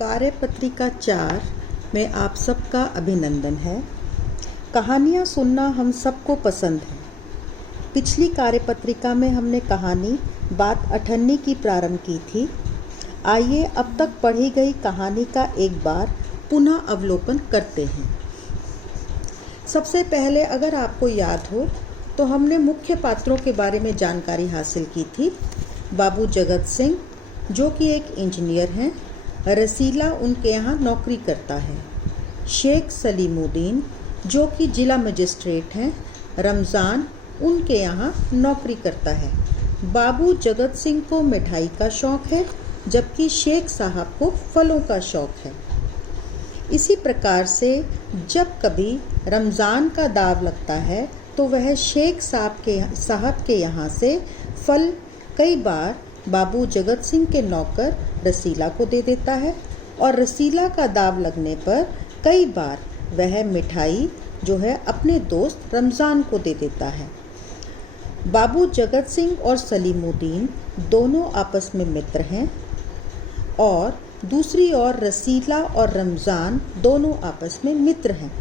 कार्यपत्रिका 4 में आप सबका अभिनंदन है। कहानियाँ सुनना हम सबको पसंद है। पिछली कार्यपत्रिका में हमने कहानी बात अठन्नी की प्रारंभ की थी। आइए अब तक पढ़ी गई कहानी का एक बार पुनः अवलोकन करते हैं। सबसे पहले अगर आपको याद हो तो हमने मुख्य पात्रों के बारे में जानकारी हासिल की थी। बाबू जगत सिंह जो कि एक इंजीनियर हैं, रसीला उनके यहाँ नौकरी करता है, शेख सलीमुद्दीन जो कि जिला मजिस्ट्रेट हैं, रमज़ान उनके यहाँ नौकरी करता है। बाबू जगत सिंह को मिठाई का शौक़ है जबकि शेख साहब को फलों का शौक़ है। इसी प्रकार से जब कभी रमज़ान का दाव लगता है तो वह शेख साहब के यहाँ से फल कई बार बाबू जगत सिंह के नौकर रसीला को दे देता है और रसीला का दाव लगने पर कई बार वह मिठाई जो है अपने दोस्त रमज़ान को दे देता है। बाबू जगत सिंह और सलीमुद्दीन दोनों आपस में मित्र हैं और दूसरी ओर रसीला और रमज़ान दोनों आपस में मित्र हैं।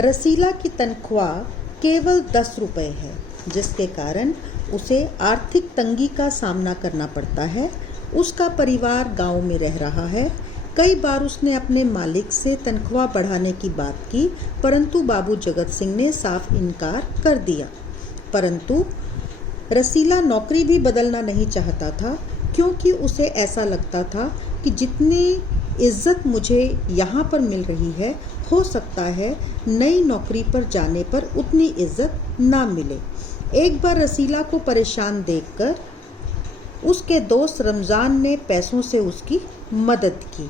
रसीला की तनख्वाह केवल 10 रुपये है जिसके कारण उसे आर्थिक तंगी का सामना करना पड़ता है। उसका परिवार गांव में रह रहा है। कई बार उसने अपने मालिक से तनख्वाह बढ़ाने की बात की परंतु बाबू जगत सिंह ने साफ इनकार कर दिया। परंतु रसीला नौकरी भी बदलना नहीं चाहता था क्योंकि उसे ऐसा लगता था कि जितनी इज्जत मुझे यहाँ पर मिल रही है हो सकता है नई नौकरी पर जाने पर उतनी इज्जत ना मिले। एक बार रसीला को परेशान देखकर उसके दोस्त रमज़ान ने पैसों से उसकी मदद की।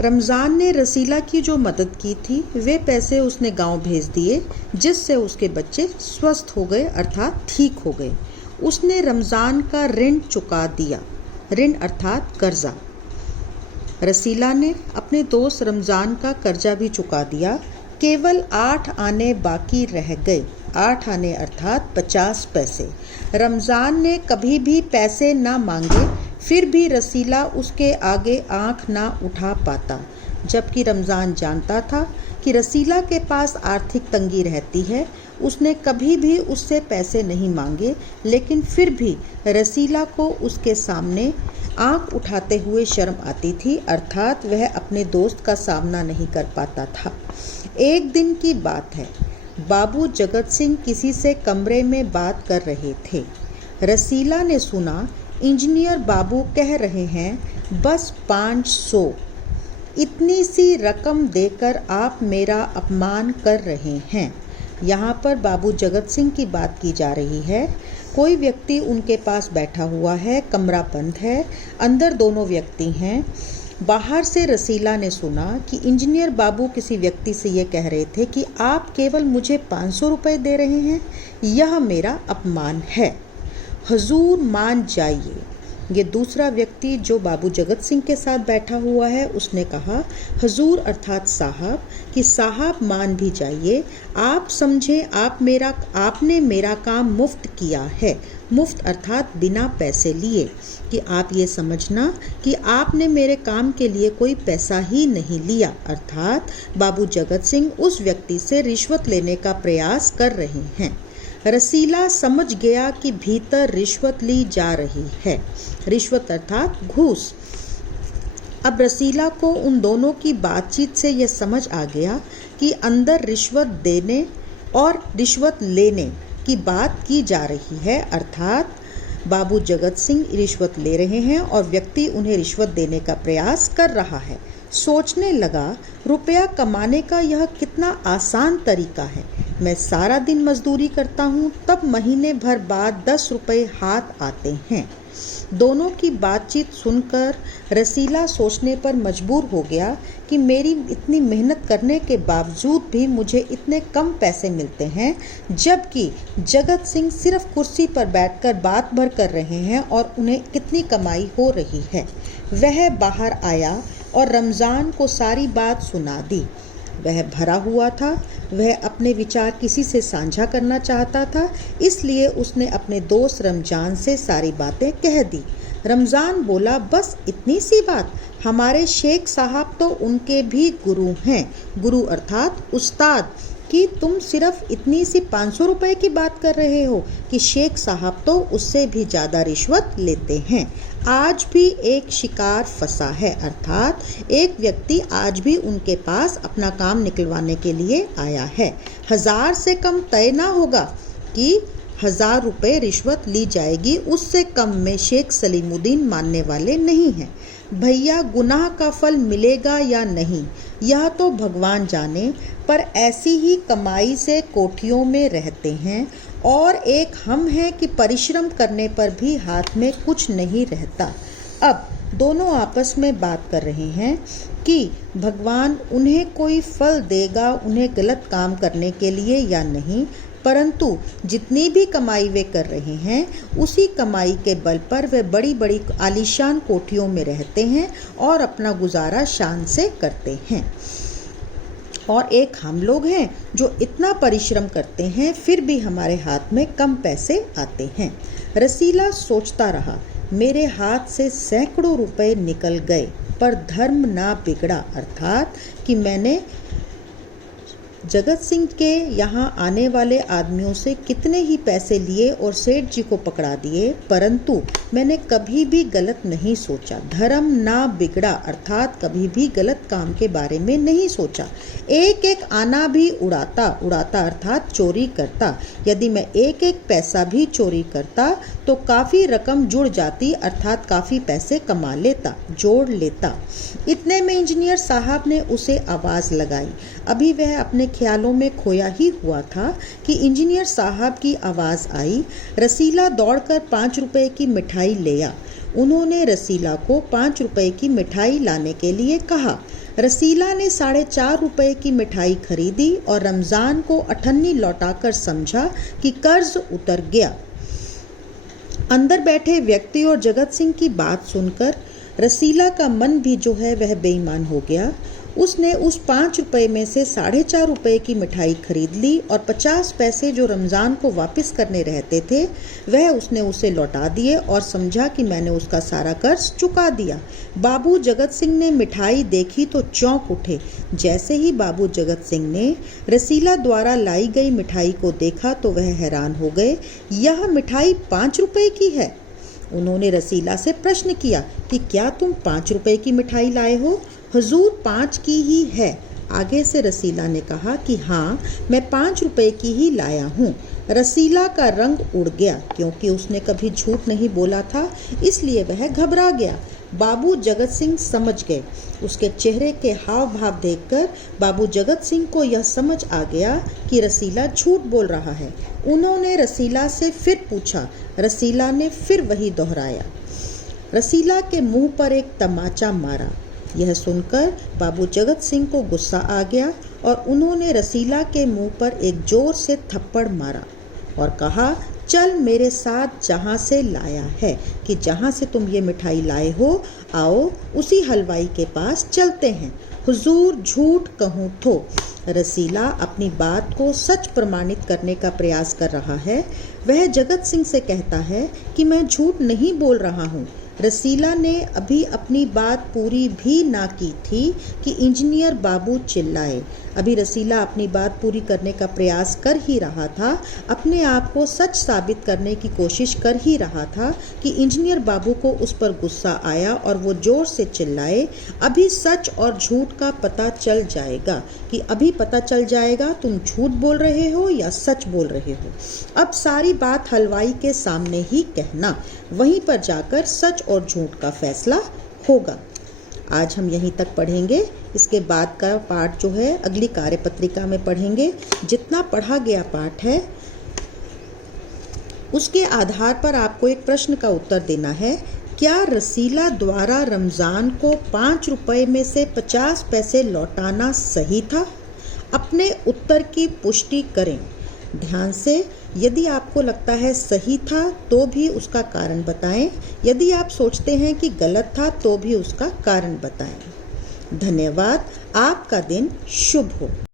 रमज़ान ने रसीला की जो मदद की थी वे पैसे उसने गांव भेज दिए जिससे उसके बच्चे स्वस्थ हो गए अर्थात ठीक हो गए। उसने रमज़ान का ऋण चुका दिया। ऋण अर्थात कर्जा। रसीला ने अपने दोस्त रमज़ान का कर्जा भी चुका दिया। केवल 8 आने बाकी रह गए। 8 आने अर्थात 50 पैसे। रमज़ान ने कभी भी पैसे ना मांगे फिर भी रसीला उसके आगे आंख ना उठा पाता, जबकि रमज़ान जानता था कि रसीला के पास आर्थिक तंगी रहती है। उसने कभी भी उससे पैसे नहीं मांगे लेकिन फिर भी रसीला को उसके सामने आंख उठाते हुए शर्म आती थी अर्थात वह अपने दोस्त का सामना नहीं कर पाता था। एक दिन की बात है, बाबू जगत सिंह किसी से कमरे में बात कर रहे थे। रसीला ने सुना इंजीनियर बाबू कह रहे हैं बस 500, इतनी सी रकम देकर आप मेरा अपमान कर रहे हैं। यहाँ पर बाबू जगत सिंह की बात की जा रही है। कोई व्यक्ति उनके पास बैठा हुआ है, कमरा बंद है, अंदर दोनों व्यक्ति हैं। बाहर से रसीला ने सुना कि इंजीनियर बाबू किसी व्यक्ति से ये कह रहे थे कि आप केवल मुझे 500 रुपये दे रहे हैं, यह मेरा अपमान है, हुजूर मान जाइए। ये दूसरा व्यक्ति जो बाबू जगत सिंह के साथ बैठा हुआ है उसने कहा हुजूर अर्थात साहब कि साहब मान भी जाइए। आप समझे आपने मेरा काम मुफ्त किया है। मुफ्त अर्थात बिना पैसे लिए, कि आप ये समझना कि आपने मेरे काम के लिए कोई पैसा ही नहीं लिया। अर्थात बाबू जगत सिंह उस व्यक्ति से रिश्वत लेने का प्रयास कर रहे हैं। रसीला समझ गया कि भीतर रिश्वत ली जा रही है। रिश्वत अर्थात घूस। अब रसीला को उन दोनों की बातचीत से यह समझ आ गया कि अंदर रिश्वत देने और रिश्वत लेने की बात की जा रही है अर्थात बाबू जगत सिंह रिश्वत ले रहे हैं और व्यक्ति उन्हें रिश्वत देने का प्रयास कर रहा है। सोचने लगा रुपया कमाने का यह कितना आसान तरीका है। मैं सारा दिन मजदूरी करता हूँ तब महीने भर बाद 10 रुपये हाथ आते हैं। दोनों की बातचीत सुनकर रसीला सोचने पर मजबूर हो गया कि मेरी इतनी मेहनत करने के बावजूद भी मुझे इतने कम पैसे मिलते हैं जबकि जगत सिंह सिर्फ कुर्सी पर बैठकर बात भर कर रहे हैं और उन्हें कितनी कमाई हो रही है। वह बाहर आया और रमज़ान को सारी बात सुना दी। वह भरा हुआ था। वह अपने विचार किसी से साझा करना चाहता था, इसलिए उसने अपने दोस्त रमज़ान से सारी बातें कह दी। रमज़ान बोला, बस इतनी सी बात? हमारे शेख साहब तो उनके भी गुरु हैं, गुरु अर्थात उस्ताद, कि तुम सिर्फ इतनी सी 500 रुपए की बात कर रहे हो कि शेख साहब तो उससे भी ज़्यादा रिश्वत लेते हैं। आज भी एक शिकार फंसा है, अर्थात एक व्यक्ति आज भी उनके पास अपना काम निकलवाने के लिए आया है। 1000 से कम तय ना होगा कि 1000 रुपये रिश्वत ली जाएगी, उससे कम में शेख सलीमुद्दीन मानने वाले नहीं हैं। भैया, गुनाह का फल मिलेगा या नहीं यह तो भगवान जाने, पर ऐसी ही कमाई से कोठियों में रहते हैं, और एक हम हैं कि परिश्रम करने पर भी हाथ में कुछ नहीं रहता। अब दोनों आपस में बात कर रहे हैं कि भगवान उन्हें कोई फल देगा उन्हें गलत काम करने के लिए या नहीं, परंतु जितनी भी कमाई वे कर रहे हैं उसी कमाई के बल पर वे बड़ी बड़ी आलीशान कोठियों में रहते हैं और अपना गुजारा शान से करते हैं। और एक हम लोग हैं जो इतना परिश्रम करते हैं फिर भी हमारे हाथ में कम पैसे आते हैं। रसीला सोचता रहा, मेरे हाथ से सैकड़ों रुपए निकल गए पर धर्म ना बिगड़ा, अर्थात कि मैंने जगत सिंह के यहाँ आने वाले आदमियों से कितने ही पैसे लिए और सेठ जी को पकड़ा दिए, परंतु मैंने कभी भी गलत नहीं सोचा। धर्म ना बिगड़ा अर्थात कभी भी गलत काम के बारे में नहीं सोचा। एक एक आना भी उड़ाता अर्थात चोरी करता। यदि मैं एक एक पैसा भी चोरी करता तो काफ़ी रकम जुड़ जाती, अर्थात काफ़ी पैसे कमा लेता, जोड़ लेता। इतने में इंजीनियर साहब ने उसे आवाज़ लगाई। अभी वह अपने ख्यालों में खोया ही हुआ था कि इंजीनियर साहब की आवाज़ आई। रसीला दौड़कर 5 रुपए की मिठाई ले आ। उन्होंने रसीला को 5 रुपए की मिठाई लाने के लिए कहा। रसीला ने 4.5 रुपए की मिठाई खरीदी और रमज़ान को अठन्नी लौटाकर समझा कि कर्ज उतर गया। अंदर बैठे व्यक्ति और जगत सिंह की बात सुनकर रसीला का मन भी जो है वह बेईमान हो गया। उसने उस 5 रुपए में से 4.5 रुपए की मिठाई खरीद ली और 50 पैसे जो रमज़ान को वापस करने रहते थे वह उसने उसे लौटा दिए और समझा कि मैंने उसका सारा कर्ज चुका दिया। बाबू जगत सिंह ने मिठाई देखी तो चौंक उठे। जैसे ही बाबू जगत सिंह ने रसीला द्वारा लाई गई मिठाई को देखा तो वह हैरान हो गए। यह मिठाई 5 रुपए की है। उन्होंने रसीला से प्रश्न किया कि क्या तुम 5 रुपए की मिठाई लाए हो? हुजूर 5 की ही है। आगे से रसीला ने कहा कि हाँ, मैं 5 रुपए की ही लाया हूँ। रसीला का रंग उड़ गया, क्योंकि उसने कभी झूठ नहीं बोला था, इसलिए वह घबरा गया। बाबू जगत सिंह समझ गए। उसके चेहरे के हाव भाव देखकर बाबू जगत सिंह को यह समझ आ गया कि रसीला झूठ बोल रहा है। उन्होंने रसीला से फिर पूछा। रसीला ने फिर वही दोहराया। रसीला के मुंह पर एक तमाचा मारा। यह सुनकर बाबू जगत सिंह को गुस्सा आ गया और उन्होंने रसीला के मुंह पर एक जोर से थप्पड़ मारा और कहा, चल मेरे साथ जहाँ से लाया है कि जहाँ से तुम ये मिठाई लाए हो, आओ उसी हलवाई के पास चलते हैं। हुजूर झूठ कहूँ तो। रसीला अपनी बात को सच प्रमाणित करने का प्रयास कर रहा है। वह जगत सिंह से कहता है कि मैं झूठ नहीं बोल रहा हूँ। रसीला ने अभी अपनी बात पूरी भी ना की थी कि इंजीनियर बाबू चिल्लाए। अभी रसीला अपनी बात पूरी करने का प्रयास कर ही रहा था, अपने आप को सच साबित करने की कोशिश कर ही रहा था कि इंजीनियर बाबू को उस पर गुस्सा आया और वो जोर से चिल्लाए, अभी सच और झूठ का पता चल जाएगा, कि अभी पता चल जाएगा तुम झूठ बोल रहे हो या सच बोल रहे हो। अब सारी बात हलवाई के सामने ही कहना, वहीं पर जाकर सच और झूठ का फैसला होगा। आज हम यहीं तक पढ़ेंगे। इसके बाद का पाठ जो है अगली कार्यपत्रिका में पढ़ेंगे। जितना पढ़ा गया पाठ है उसके आधार पर आपको एक प्रश्न का उत्तर देना है। क्या रसीला द्वारा रमज़ान को 5 रुपए में से 50 पैसे लौटाना सही था? अपने उत्तर की पुष्टि करें ध्यान से। यदि आपको लगता है सही था तो भी उसका कारण बताएं। यदि आप सोचते हैं कि गलत था तो भी उसका कारण बताएं। धन्यवाद। आपका दिन शुभ हो।